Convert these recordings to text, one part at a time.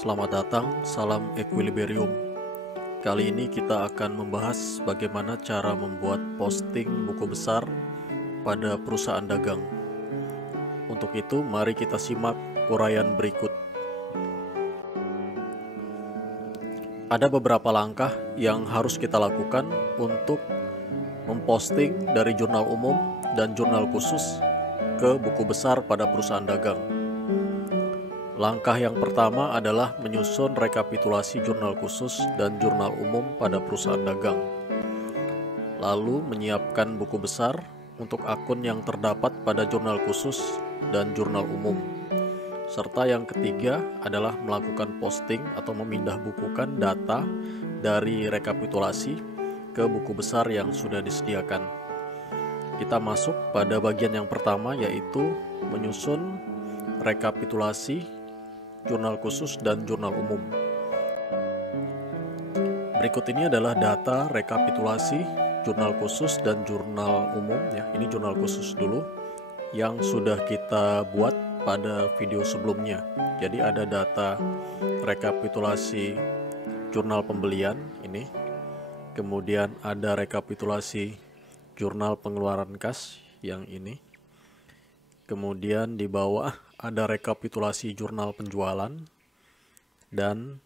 Selamat datang, salam Equilibrium. Kali ini kita akan membahas bagaimana cara membuat posting buku besar pada perusahaan dagang. Untuk itu, mari kita simak uraian berikut. Ada beberapa langkah yang harus kita lakukan untuk memposting dari jurnal umum dan jurnal khusus ke buku besar pada perusahaan dagang. Langkah yang pertama adalah menyusun rekapitulasi jurnal khusus dan jurnal umum pada perusahaan dagang. Lalu menyiapkan buku besar untuk akun yang terdapat pada jurnal khusus dan jurnal umum. Serta yang ketiga adalah melakukan posting atau memindah bukukan data dari rekapitulasi ke buku besar yang sudah disediakan. Kita masuk pada bagian yang pertama, yaitu menyusun rekapitulasi jurnal khusus dan jurnal umum. Berikut ini adalah data rekapitulasi jurnal khusus dan jurnal umum ya. Ini jurnal khusus dulu yang sudah kita buat pada video sebelumnya. Jadi ada data rekapitulasi jurnal pembelian ini. Kemudian ada rekapitulasi jurnal pengeluaran kas yang ini. Kemudian di bawah ada rekapitulasi jurnal penjualan dan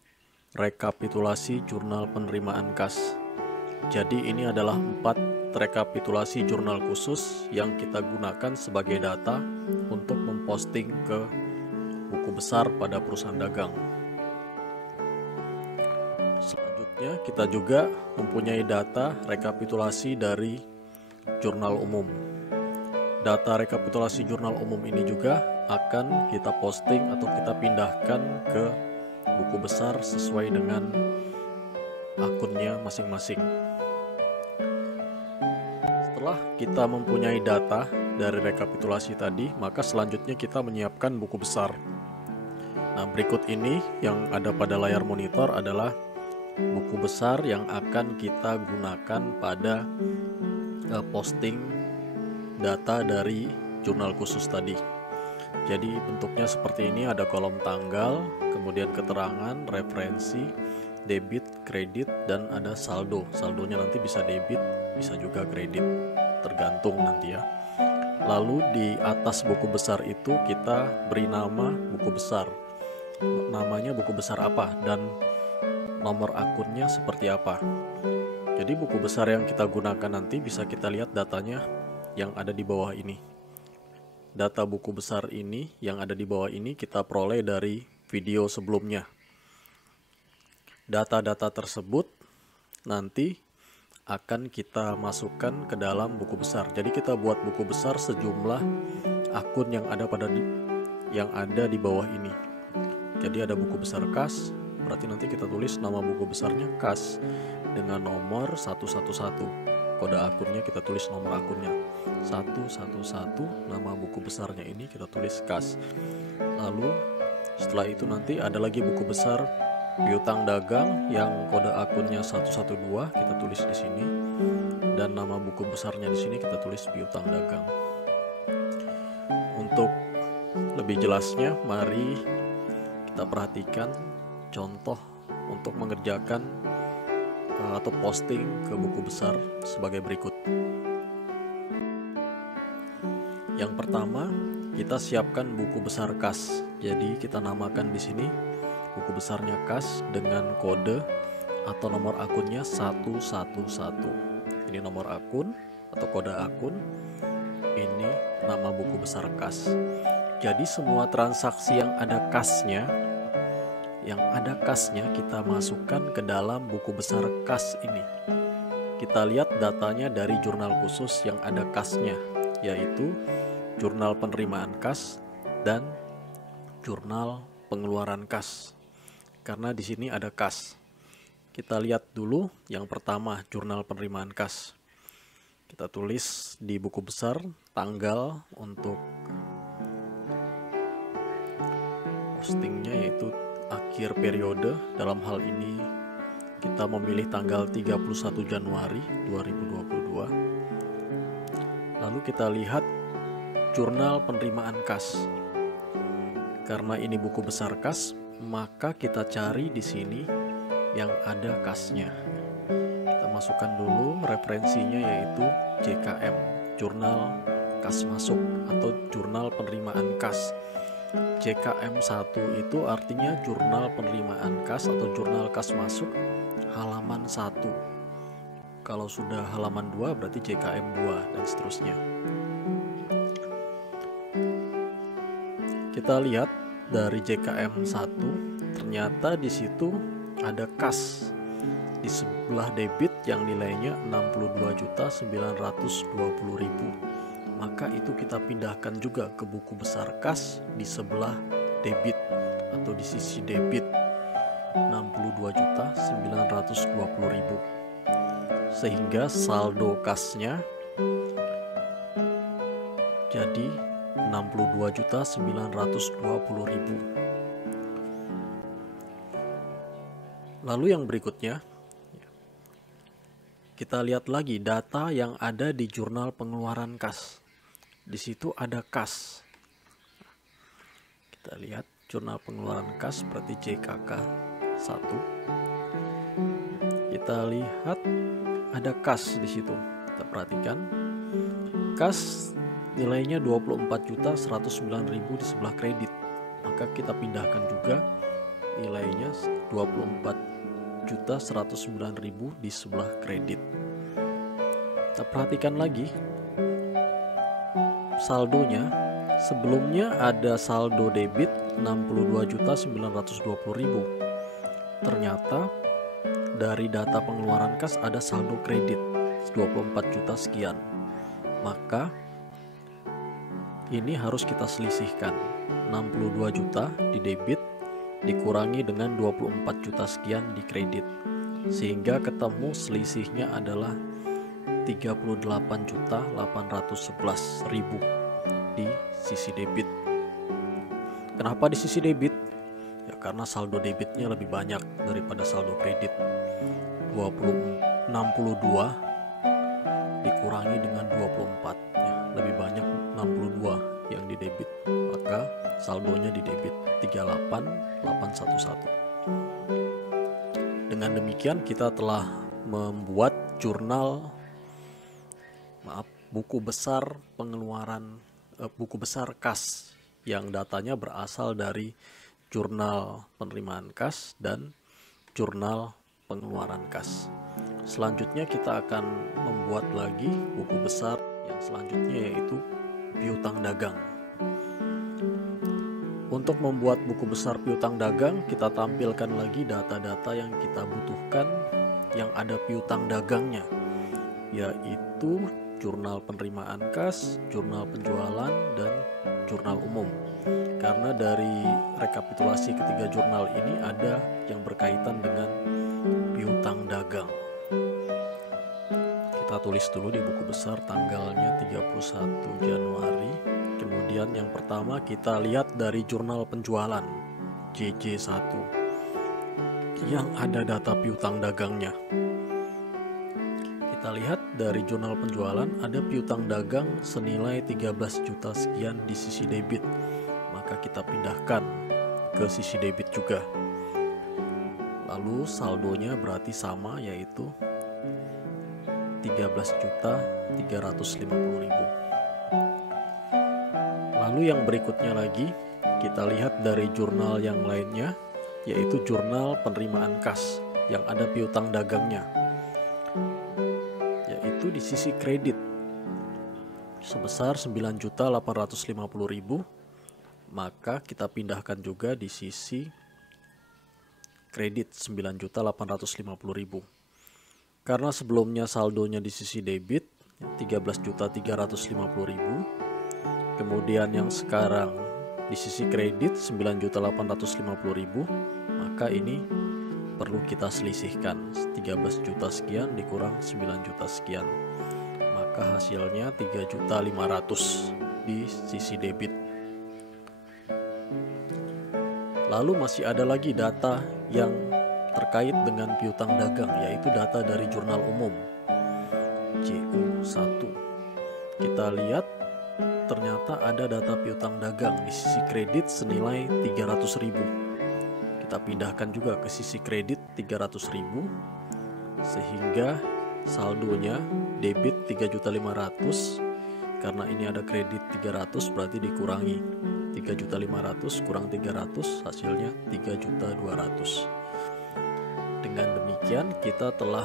rekapitulasi jurnal penerimaan kas. Jadi ini adalah 4 rekapitulasi jurnal khusus yang kita gunakan sebagai data untuk memposting ke buku besar pada perusahaan dagang. Selanjutnya kita juga mempunyai data rekapitulasi dari jurnal umum. Data rekapitulasi jurnal umum ini juga akan kita posting atau kita pindahkan ke buku besar sesuai dengan akunnya masing-masing. Setelah kita mempunyai data dari rekapitulasi tadi, maka selanjutnya kita menyiapkan buku besar. Nah, berikut ini yang ada pada layar monitor adalah buku besar yang akan kita gunakan pada posting data dari jurnal khusus tadi. Jadi bentuknya seperti ini, ada kolom tanggal, kemudian keterangan, referensi, debit, kredit, dan ada saldo. Saldonya nanti bisa debit, bisa juga kredit, tergantung nanti ya. Lalu di atas buku besar itu kita beri nama buku besar. Namanya buku besar apa dan nomor akunnya seperti apa. Jadi buku besar yang kita gunakan nanti bisa kita lihat datanya yang ada di bawah ini. Data buku besar ini yang ada di bawah ini kita peroleh dari video sebelumnya. Data-data tersebut nanti akan kita masukkan ke dalam buku besar. Jadi kita buat buku besar sejumlah akun yang ada di bawah ini. Jadi ada buku besar kas, berarti nanti kita tulis nama buku besarnya kas dengan nomor 111. Kode akunnya kita tulis nomor akunnya 111, nama buku besarnya ini kita tulis kas. Lalu setelah itu nanti ada lagi buku besar piutang dagang yang kode akunnya 112, kita tulis di sini, dan nama buku besarnya di sini kita tulis piutang dagang. Untuk lebih jelasnya, mari kita perhatikan contoh untuk mengerjakan atau posting ke buku besar sebagai berikut. Yang pertama, kita siapkan buku besar kas. Jadi kita namakan di sini buku besarnya kas dengan kode atau nomor akunnya 111. Ini nomor akun atau kode akun. Ini nama buku besar kas. Jadi semua transaksi yang ada kasnya kita masukkan ke dalam buku besar kas ini. Kita lihat datanya dari jurnal khusus yang ada kasnya, yaitu jurnal penerimaan kas dan jurnal pengeluaran kas. Karena di sini ada kas. Kita lihat dulu yang pertama, jurnal penerimaan kas. Kita tulis di buku besar tanggal untuk postingnya, yaitu akhir periode. Dalam hal ini kita memilih tanggal 31 Januari 2022. Lalu kita lihat jurnal penerimaan kas. Karena ini buku besar kas, maka kita cari di sini yang ada kasnya. Kita masukkan dulu referensinya, yaitu JKM, Jurnal Kas Masuk atau Jurnal Penerimaan Kas. JKM 1 itu artinya Jurnal Penerimaan Kas atau Jurnal Kas Masuk halaman 1. Kalau sudah halaman 2 berarti JKM 2 dan seterusnya. Kita lihat dari JKM 1, ternyata di situ ada kas di sebelah debit yang nilainya 62.920.000. Maka itu kita pindahkan juga ke buku besar kas di sebelah debit atau di sisi debit 62.920.000. Sehingga saldo kasnya jadi 62.920.000. Lalu yang berikutnya, kita lihat lagi data yang ada di jurnal pengeluaran kas. Di situ ada kas. Kita lihat jurnal pengeluaran kas seperti JKK 1. Kita lihat ada kas di situ. Kita perhatikan kas nilainya 24.109.000 di sebelah kredit. Maka kita pindahkan juga nilainya 24.109.000 di sebelah kredit. Kita perhatikan lagi saldonya. Sebelumnya ada saldo debit 62.920.000. Ternyata dari data pengeluaran kas ada saldo kredit 24 juta sekian. Maka ini harus kita selisihkan. 62 juta di debit dikurangi dengan 24 juta sekian di kredit, sehingga ketemu selisihnya adalah 38.811.000 di sisi debit. Kenapa di sisi debit? Ya karena saldo debitnya lebih banyak daripada saldo kredit. 62 dikurangi dengan 24, ya, lebih banyak 62 yang di debit, maka saldonya di debit 38.811. Dengan demikian kita telah membuat buku besar pengeluaran, buku besar kas yang datanya berasal dari jurnal penerimaan kas dan jurnal pengeluaran kas. Selanjutnya kita akan membuat lagi buku besar yang selanjutnya, yaitu piutang dagang. Untuk membuat buku besar piutang dagang, kita tampilkan lagi data-data yang kita butuhkan yang ada piutang dagangnya, yaitu jurnal penerimaan kas, jurnal penjualan, dan jurnal umum. Karena dari rekapitulasi ketiga jurnal ini ada yang berkaitan dengan piutang dagang. Kita tulis dulu di buku besar tanggalnya 31 Januari. Kemudian yang pertama kita lihat dari jurnal penjualan JJ1 yang ada data piutang dagangnya. Kita lihat dari jurnal penjualan ada piutang dagang senilai 13 juta sekian di sisi debit. Maka kita pindahkan ke sisi debit juga. Lalu saldonya berarti sama, yaitu 13.350.000. Lalu yang berikutnya lagi kita lihat dari jurnal yang lainnya, yaitu jurnal penerimaan kas yang ada piutang dagangnya, yaitu di sisi kredit sebesar 9.850.000. Maka kita pindahkan juga di sisi kredit 9.850.000. Karena sebelumnya saldonya di sisi debit 13.350.000, kemudian yang sekarang di sisi kredit 9.850.000, maka ini perlu kita selisihkan. 13 juta sekian dikurang 9 juta sekian, maka hasilnya 3.500.000 di sisi debit. Lalu masih ada lagi data yang terkait dengan piutang dagang, yaitu data dari jurnal umum JU1. Kita lihat ternyata ada data piutang dagang di sisi kredit senilai 300.000. Kita pindahkan juga ke sisi kredit 300.000, sehingga saldonya debit 3.500.000. Karena ini ada kredit 300, berarti dikurangi 3.500.000 kurang 300, hasilnya 3.200.000. Dengan demikian kita telah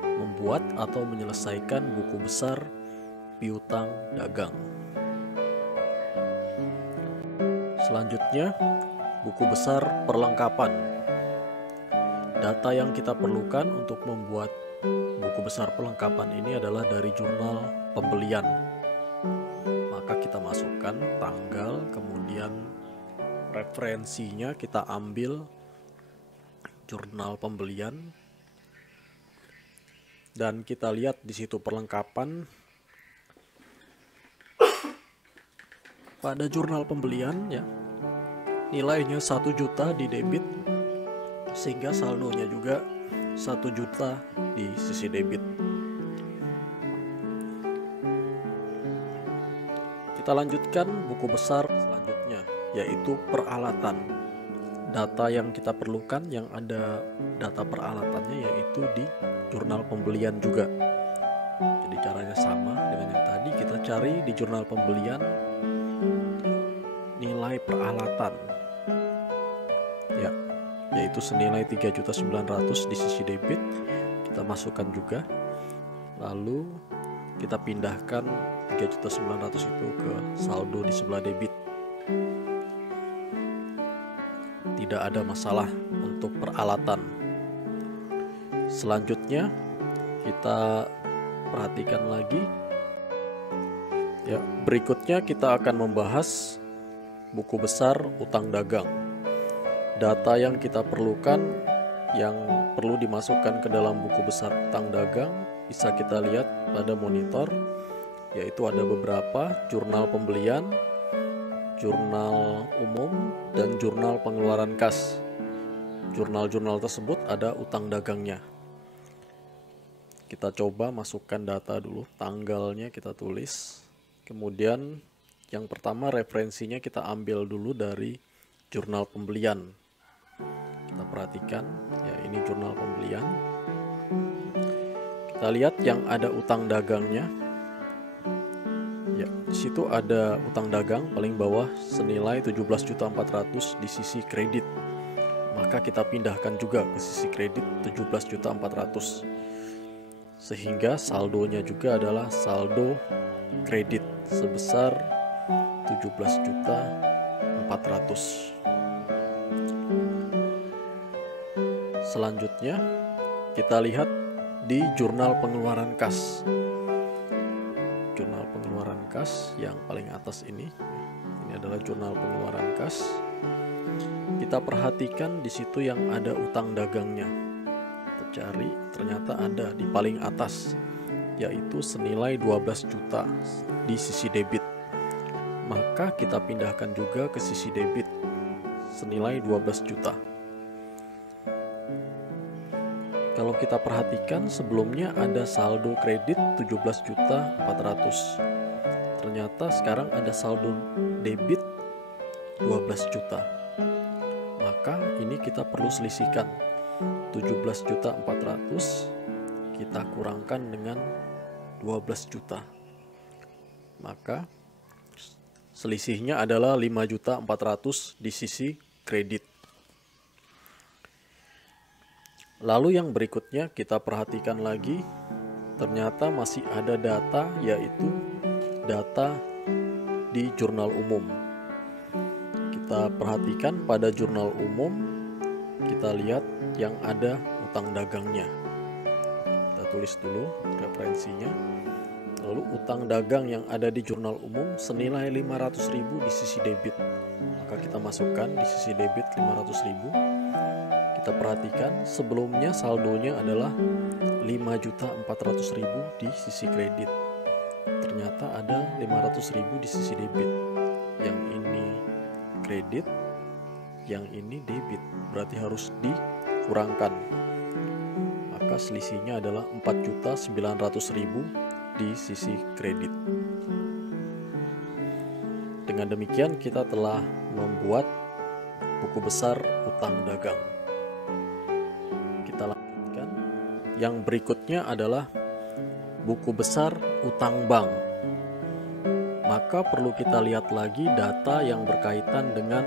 membuat atau menyelesaikan buku besar piutang dagang. Selanjutnya, buku besar perlengkapan. Data yang kita perlukan untuk membuat buku besar perlengkapan ini adalah dari jurnal pembelian. Maka kita masukkan tanggal, kemudian referensinya kita ambil jurnal pembelian, dan kita lihat di situ perlengkapan. Pada jurnal pembelian ya, nilainya 1 juta di debit, sehingga saldonya juga 1 juta di sisi debit. Kita lanjutkan buku besar selanjutnya, yaitu peralatan. Data yang kita perlukan yang ada data peralatannya yaitu di jurnal pembelian juga. Jadi caranya sama dengan yang tadi, kita cari di jurnal pembelian nilai peralatan ya, yaitu senilai 3.900.000 di sisi debit. Kita masukkan juga, lalu kita pindahkan 3.900.000 itu ke saldo di sebelah debit. Tidak ada masalah untuk peralatan. Selanjutnya kita perhatikan lagi ya, berikutnya kita akan membahas buku besar utang dagang. Data yang kita perlukan yang perlu dimasukkan ke dalam buku besar utang dagang bisa kita lihat pada monitor, yaitu ada beberapa: jurnal pembelian, jurnal umum, dan jurnal pengeluaran kas. Jurnal-jurnal tersebut ada utang dagangnya. Kita coba masukkan data dulu, tanggalnya kita tulis, kemudian yang pertama referensinya kita ambil dulu dari jurnal pembelian. Kita perhatikan ya, ini jurnal pembelian. Kita lihat yang ada utang dagangnya. Ya, di situ ada utang dagang paling bawah senilai 17.400.000 di sisi kredit. Maka kita pindahkan juga ke sisi kredit 17.400.000. Sehingga saldonya juga adalah saldo kredit sebesar 17.400.000. Selanjutnya kita lihat di jurnal pengeluaran kas. Jurnal pengeluaran kas yang paling atas ini adalah jurnal pengeluaran kas. Kita perhatikan di situ yang ada utang dagangnya. Kita cari, ternyata ada di paling atas, yaitu senilai 12 juta di sisi debit. Maka kita pindahkan juga ke sisi debit senilai 12 juta. Kalau kita perhatikan sebelumnya ada saldo kredit 17.400.000. Ternyata sekarang ada saldo debit 12 juta. Maka ini kita perlu selisihkan 17.400.000 kita kurangkan dengan 12 juta. Maka selisihnya adalah 5.400.000 di sisi kredit. Lalu yang berikutnya kita perhatikan lagi, ternyata masih ada data, yaitu data di jurnal umum. Kita perhatikan pada jurnal umum, kita lihat yang ada utang dagangnya. Kita tulis dulu referensinya. Lalu utang dagang yang ada di jurnal umum senilai 500.000 di sisi debit. Maka kita masukkan di sisi debit 500.000. Kita perhatikan sebelumnya saldonya adalah 5.400.000 di sisi kredit. Ternyata ada 500.000 di sisi debit. Yang ini kredit, yang ini debit. Berarti harus dikurangkan. Maka selisihnya adalah 4.900.000 di sisi kredit. Dengan demikian kita telah membuat buku besar utang dagang. Kita lanjutkan. Yang berikutnya adalah buku besar utang bank. Maka perlu kita lihat lagi data yang berkaitan dengan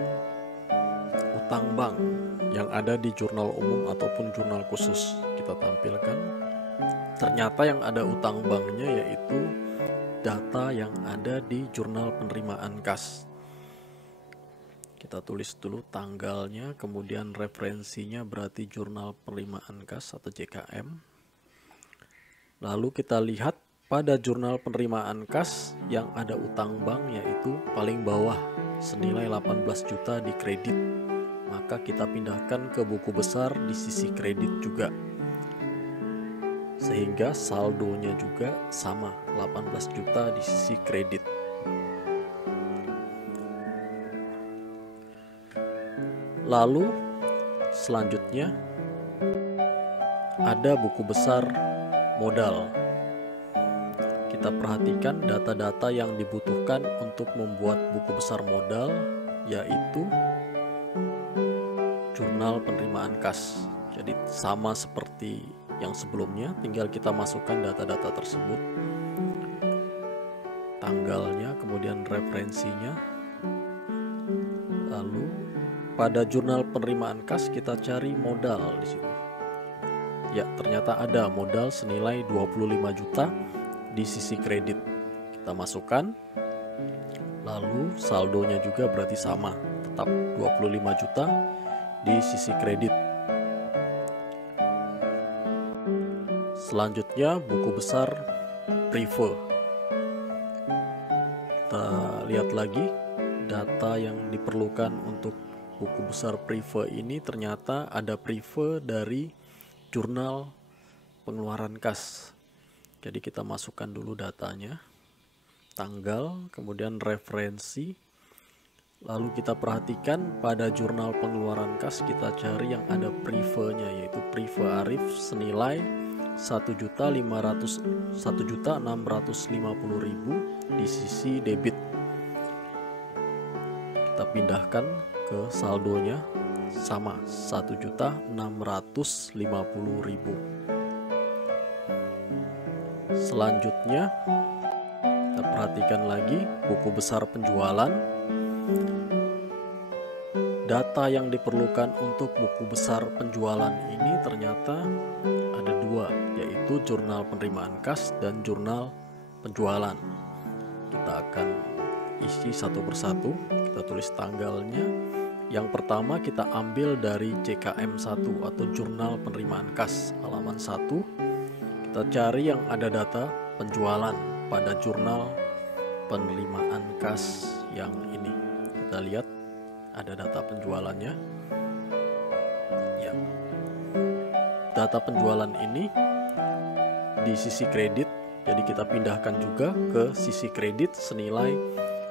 utang bank yang ada di jurnal umum ataupun jurnal khusus. Kita tampilkan. Ternyata yang ada utang banknya yaitu data yang ada di jurnal penerimaan kas. Kita tulis dulu tanggalnya, kemudian referensinya berarti jurnal penerimaan kas atau JKM. Lalu kita lihat pada jurnal penerimaan kas yang ada utang bank yaitu paling bawah senilai 18 juta di kredit. Maka kita pindahkan ke buku besar di sisi kredit juga. Sehingga saldonya juga sama, 18 juta di sisi kredit. Lalu selanjutnya ada buku besar modal. Kita perhatikan data-data yang dibutuhkan untuk membuat buku besar modal, yaitu jurnal penerimaan kas. Jadi sama seperti yang sebelumnya, tinggal kita masukkan data-data tersebut, tanggalnya, kemudian referensinya. Lalu pada jurnal penerimaan kas kita cari modal di sini. Ya, ternyata ada modal senilai 25 juta di sisi kredit. Kita masukkan. Lalu saldonya juga berarti sama, tetap 25 juta di sisi kredit. Selanjutnya buku besar prive. Kita lihat lagi data yang diperlukan untuk buku besar prive ini. Ternyata ada prive dari jurnal pengeluaran kas. Jadi kita masukkan dulu datanya, tanggal, kemudian referensi. Lalu kita perhatikan pada jurnal pengeluaran kas kita cari yang ada prive-nya, yaitu prive Arif senilai 1.650.000 di sisi debit. Kita pindahkan ke saldonya, sama 1.650.000. Selanjutnya kita perhatikan lagi buku besar penjualan. Data yang diperlukan untuk buku besar penjualan ini ternyata ada dua, yaitu jurnal penerimaan kas dan jurnal penjualan. Kita akan isi satu persatu. Kita tulis tanggalnya. Yang pertama kita ambil dari JKM1 atau jurnal penerimaan kas halaman 1. Kita cari yang ada data penjualan pada jurnal penerimaan kas yang ini. Kita lihat ada data penjualannya. Ya. Data penjualan ini di sisi kredit, jadi kita pindahkan juga ke sisi kredit senilai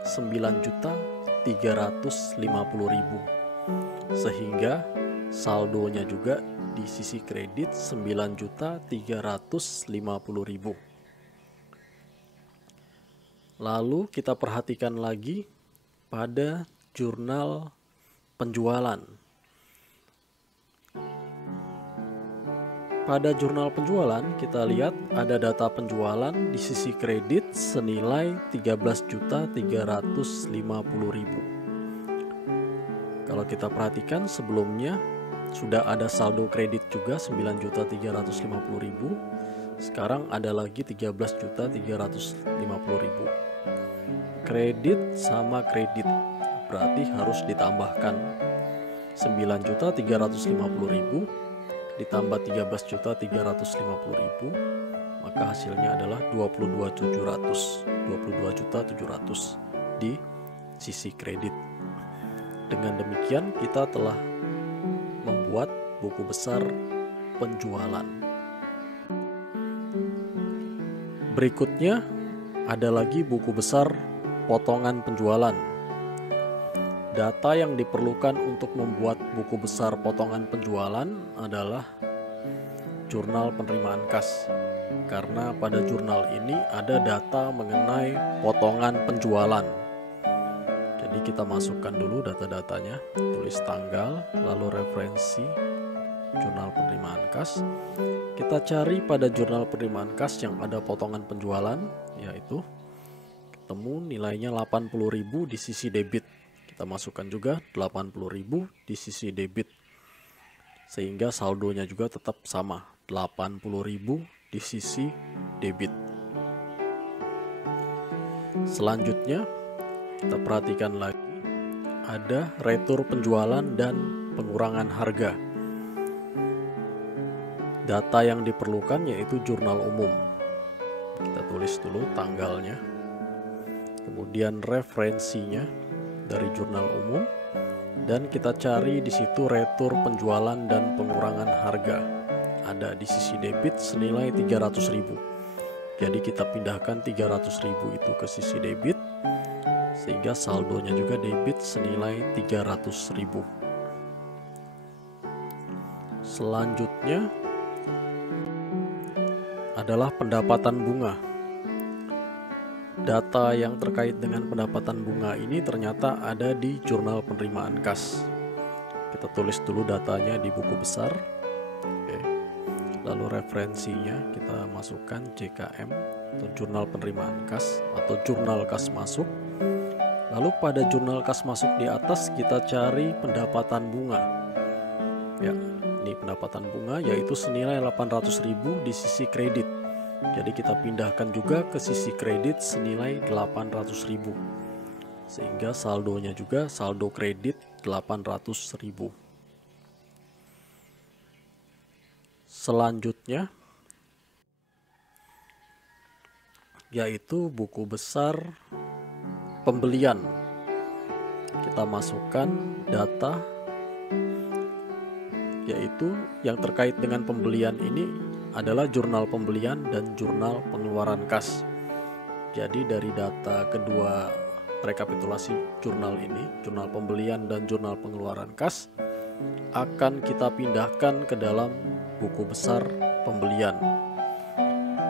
9.350.000, sehingga saldonya juga di sisi kredit 9.350.000. Lalu kita perhatikan lagi pada jurnal penjualan. Pada jurnal penjualan kita lihat ada data penjualan di sisi kredit senilai 13.350.000. Kalau kita perhatikan sebelumnya sudah ada saldo kredit juga 9.350.000. Sekarang ada lagi 13.350.000. Kredit sama kredit berarti harus ditambahkan 9.350.000 ditambah 13.350.000, maka hasilnya adalah 22.700 di sisi kredit. Dengan demikian kita telah membuat buku besar penjualan. Berikutnya ada lagi buku besar potongan penjualan. Data yang diperlukan untuk membuat buku besar potongan penjualan adalah jurnal penerimaan kas. Karena pada jurnal ini ada data mengenai potongan penjualan. Jadi Jadi kita masukkan dulu data-datanya, tulis tanggal, lalu referensi jurnal penerimaan kas. Kita cari pada jurnal penerimaan kas yang ada potongan penjualan, yaitu ketemu nilainya 80.000 di sisi debit. Kita masukkan juga 80.000 di sisi debit, sehingga saldonya juga tetap sama, 80.000 di sisi debit. Selanjutnya kita perhatikan lagi, ada retur penjualan dan pengurangan harga. Data yang diperlukan yaitu jurnal umum. Kita tulis dulu tanggalnya, kemudian referensinya dari jurnal umum, dan kita cari di situ retur penjualan dan pengurangan harga. Ada di sisi debit senilai 300.000. Jadi kita pindahkan 300.000 itu ke sisi debit, sehingga saldonya juga debit senilai 300.000. Selanjutnya adalah pendapatan bunga. Data yang terkait dengan pendapatan bunga ini ternyata ada di jurnal penerimaan kas. Kita tulis dulu datanya di buku besar. Oke. Lalu referensinya kita masukkan JKM atau jurnal penerimaan kas atau jurnal kas masuk. Lalu pada jurnal kas masuk di atas kita cari pendapatan bunga. Ya, ini pendapatan bunga yaitu senilai 800.000 di sisi kredit. Jadi kita pindahkan juga ke sisi kredit senilai 800.000. Sehingga saldonya juga saldo kredit 800.000. Selanjutnya yaitu buku besar pembelian. Kita masukkan data yaitu yang terkait dengan pembelian ini adalah jurnal pembelian dan jurnal pengeluaran kas. Jadi dari data kedua rekapitulasi jurnal ini, jurnal pembelian dan jurnal pengeluaran kas, akan kita pindahkan ke dalam buku besar pembelian.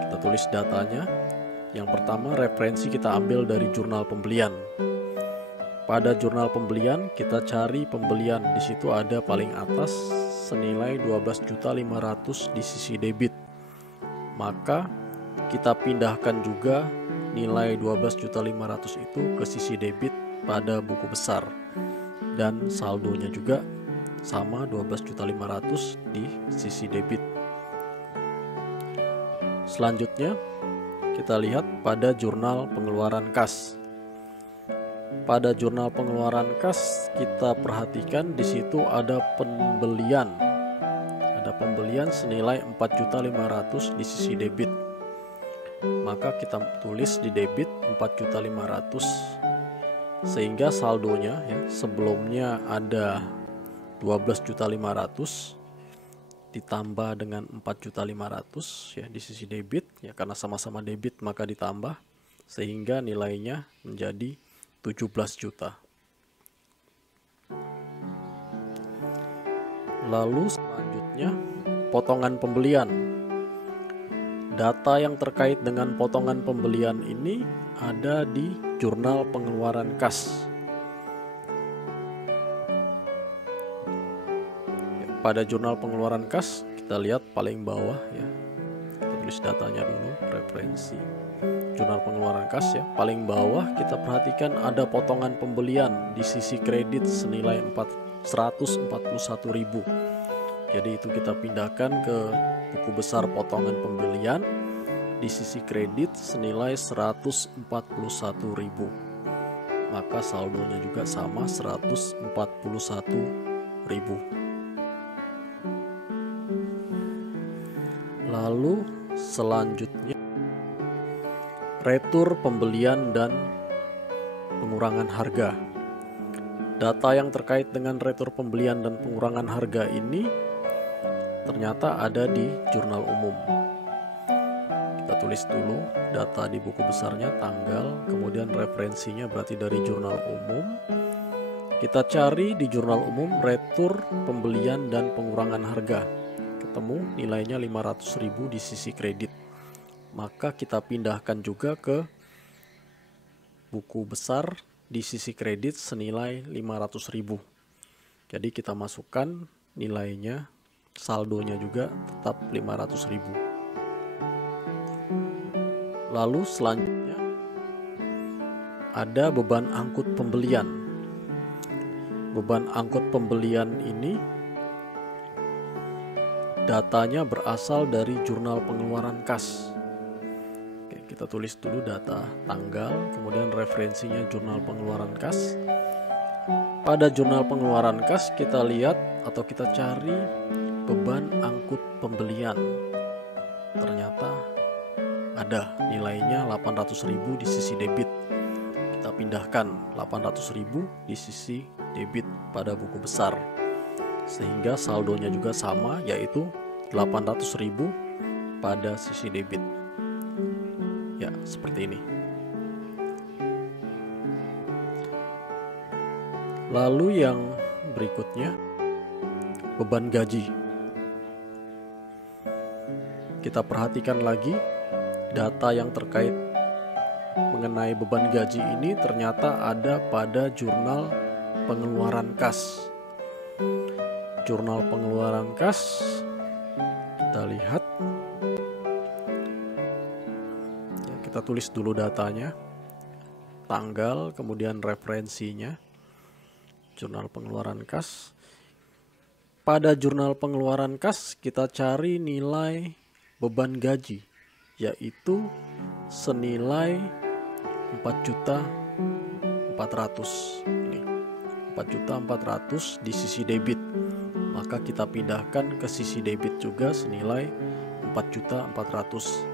Kita tulis datanya. Yang pertama, referensi kita ambil dari jurnal pembelian. Pada jurnal pembelian kita cari pembelian, di situ ada paling atas senilai 12.500.000 di sisi debit. Maka kita pindahkan juga nilai 12.500.000 itu ke sisi debit pada buku besar. Dan saldonya juga sama 12.500.000 di sisi debit. Selanjutnya kita lihat pada jurnal pengeluaran kas. Pada jurnal pengeluaran kas kita perhatikan di situ ada pembelian. Ada pembelian senilai 4.500.000 di sisi debit. Maka kita tulis di debit 4.500.000 sehingga saldonya ya, sebelumnya ada 12.500.000 ditambah dengan 4.500.000 ya di sisi debit ya, karena sama-sama debit maka ditambah sehingga nilainya menjadi 17 juta. Lalu selanjutnya potongan pembelian. Data yang terkait dengan potongan pembelian ini ada di jurnal pengeluaran kas. Pada jurnal pengeluaran kas kita lihat paling bawah ya, kita tulis datanya dulu, referensi jurnal pengeluaran kas ya, paling bawah kita perhatikan ada potongan pembelian di sisi kredit senilai 141.000. Jadi itu kita pindahkan ke buku besar potongan pembelian di sisi kredit senilai 141.000. Maka saldonya juga sama 141.000. Lalu selanjutnya retur pembelian dan pengurangan harga. Data yang terkait dengan retur pembelian dan pengurangan harga ini ternyata ada di jurnal umum. Kita tulis dulu data di buku besarnya, tanggal, kemudian referensinya berarti dari jurnal umum. Kita cari di jurnal umum retur pembelian dan pengurangan harga. Ketemu nilainya 500.000 di sisi kredit. Maka kita pindahkan juga ke buku besar di sisi kredit senilai 500.000. Jadi kita masukkan nilainya, saldonya juga tetap 500.000. Lalu selanjutnya ada beban angkut pembelian. Beban angkut pembelian ini datanya berasal dari jurnal pengeluaran kas. Oke, kita tulis dulu data tanggal, kemudian referensinya jurnal pengeluaran kas. Pada jurnal pengeluaran kas kita lihat atau kita cari beban angkut pembelian. Ternyata ada nilainya 800.000 di sisi debit. Kita pindahkan 800.000 di sisi debit pada buku besar, sehingga saldonya juga sama, yaitu 800.000 pada sisi debit. Ya, seperti ini. Lalu yang berikutnya, beban gaji. Kita perhatikan lagi data yang terkait mengenai beban gaji ini ternyata ada pada jurnal pengeluaran kas. Jurnal pengeluaran kas, kita lihat ya, kita tulis dulu datanya, tanggal, kemudian referensinya, jurnal pengeluaran kas. Pada jurnal pengeluaran kas kita cari nilai beban gaji, yaitu senilai 4.400.000. Ini 4.400.000 di sisi debit. Maka kita pindahkan ke sisi debit juga senilai 4.400.000.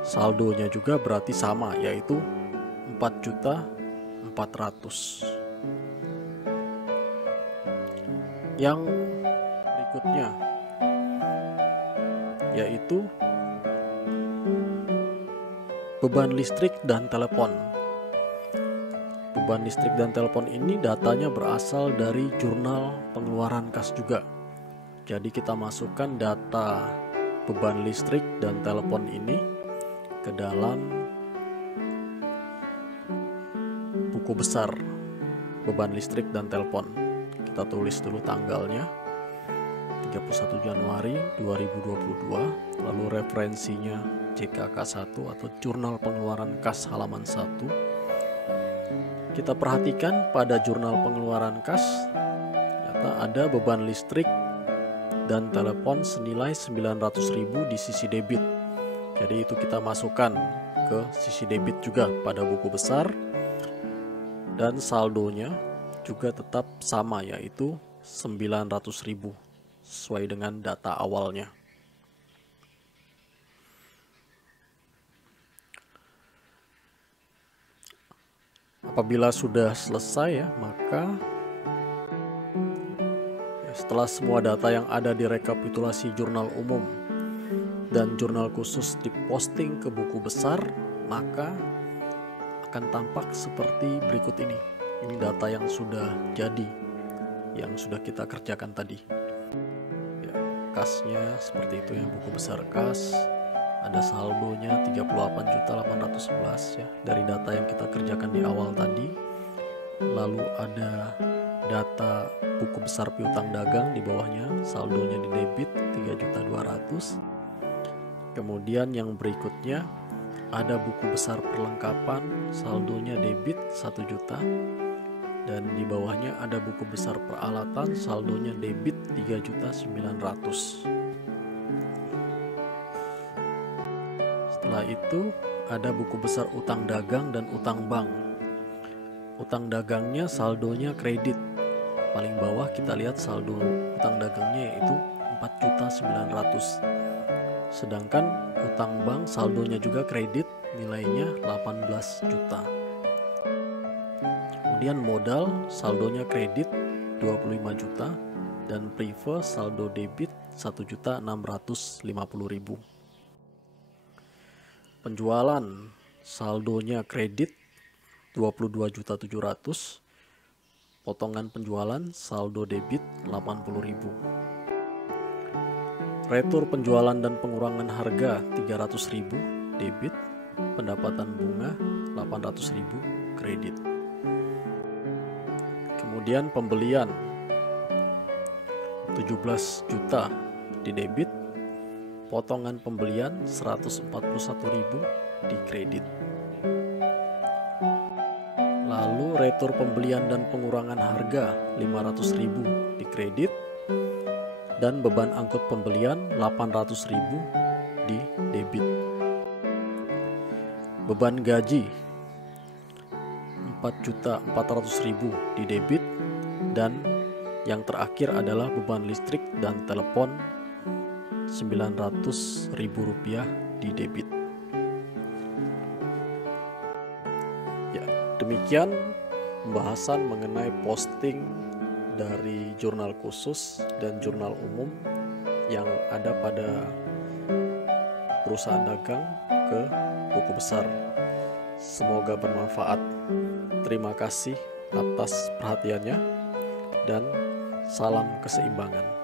Saldonya juga berarti sama, yaitu 4.400.000. Yang berikutnya yaitu beban listrik dan telepon. Beban listrik dan telepon ini datanya berasal dari jurnal pengeluaran kas juga. Jadi kita masukkan data beban listrik dan telepon ini ke dalam buku besar beban listrik dan telepon. Kita tulis dulu tanggalnya, 31 Januari 2022, lalu referensinya JKK1 atau Jurnal Pengeluaran Kas halaman 1. Kita perhatikan pada jurnal pengeluaran kas ternyata ada beban listrik dan telepon senilai 900.000 di sisi debit. Jadi itu kita masukkan ke sisi debit juga pada buku besar, dan saldonya juga tetap sama, yaitu 900.000 sesuai dengan data awalnya. Apabila sudah selesai ya, maka setelah semua data yang ada di rekapitulasi jurnal umum dan jurnal khusus diposting ke buku besar, maka akan tampak seperti berikut ini. Ini data yang sudah jadi, yang sudah kita kerjakan tadi. Ya, kasnya seperti itu ya, buku besar kas. Ada saldonya 38.811 ya dari data yang kita kerjakan di awal tadi. Lalu ada data buku besar piutang dagang di bawahnya, saldonya di debit 3.200.000. Kemudian yang berikutnya ada buku besar perlengkapan, saldonya debit 1 juta. Dan di bawahnya ada buku besar peralatan, saldonya debit 3.900.000. Setelah itu ada buku besar utang dagang dan utang bank. Utang dagangnya saldonya kredit. Paling bawah kita lihat saldo utang dagangnya yaitu 4.900.000. Sedangkan utang bank saldonya juga kredit, nilainya 18 juta. Kemudian modal saldonya kredit 25 juta dan prive saldo debit 1.650.000. Penjualan saldonya kredit 22.700.000. Potongan penjualan saldo debit 80.000. Retur penjualan dan pengurangan harga 300.000 debit. Pendapatan bunga 800.000 kredit. Kemudian pembelian 17 juta di debit, potongan pembelian 141.000 di kredit. Lalu retur pembelian dan pengurangan harga 500.000 di kredit, dan beban angkut pembelian 800.000 di debit. Beban gaji 4.400.000 di debit, dan yang terakhir adalah beban listrik dan telepon 900.000 rupiah di debit. Ya, demikian pembahasan mengenai posting dari jurnal khusus dan jurnal umum yang ada pada perusahaan dagang ke buku besar. Semoga bermanfaat. Terima kasih atas perhatiannya dan salam keseimbangan.